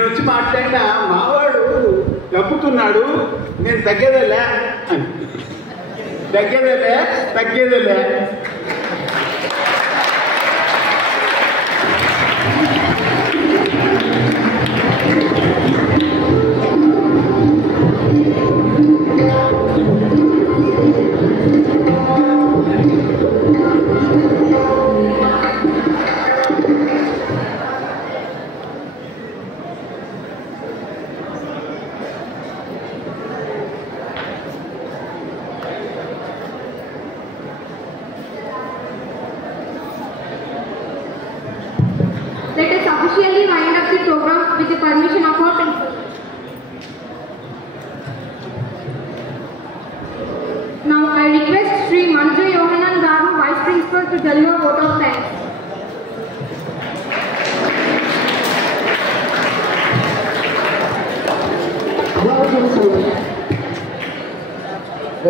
నేను వచ్చి మాట్లాడినా మావాడు తగ్గుతున్నాడు, నేను తగ్గేదేలే అని. తగ్గేదేలే. Let us officially wind up the program with the permission of our principal. Now I request Sri Manju Yohanan Garu, Vice Principal, to deliver a vote of thanks.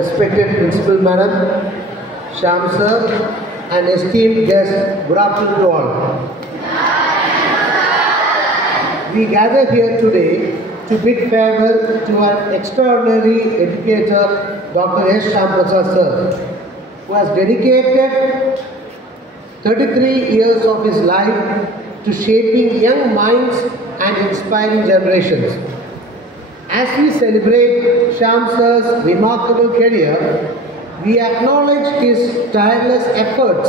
Respected Principal Madam, Shyam Sir, and esteemed guests, good afternoon to all. We gather here today to bid farewell to our extraordinary educator, Dr. S. Shyam Prasad Sir, who has dedicated 33 years of his life to shaping young minds and inspiring generations. As we celebrate Shyam Sir's remarkable career, we acknowledge his tireless efforts,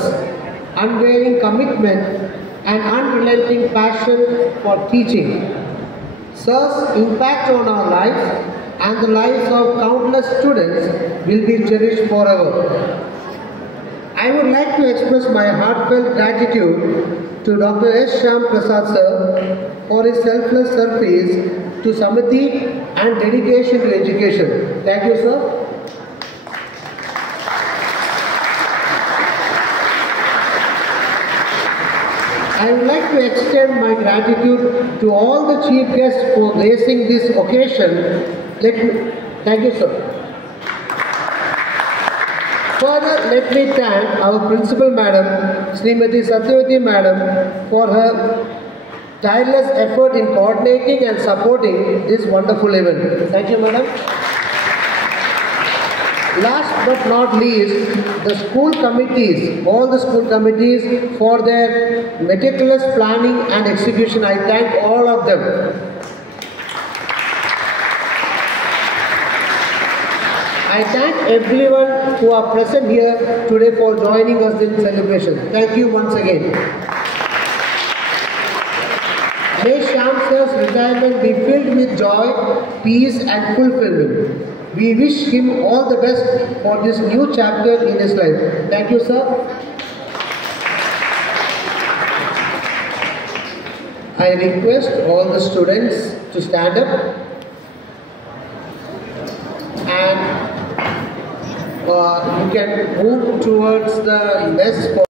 unwavering commitment, and unrelenting passion for teaching. Sir's impact on our lives and the lives of countless students will be cherished forever. I would like to express my heartfelt gratitude to Dr. S. Shyam Prasad Sir for his selfless service to Samiti and dedication to education. Thank you, sir. I would like to extend my gratitude to all the chief guests for gracing this occasion. Thank you, sir. Further, let me thank our Principal Madam, Srimati Satyavati Madam, for her tireless effort in coordinating and supporting this wonderful event. Thank you, Madam. Last but not least, the school committees, all the school committees, for their meticulous planning and execution. I thank all of them. I thank everyone who are present here today for joining us in celebration. Thank you once again. May Shyam Sir's retirement be filled with joy, peace and fulfillment. We wish him all the best for this new chapter in his life. Thank you, sir. I request all the students to stand up and you can move towards the desk.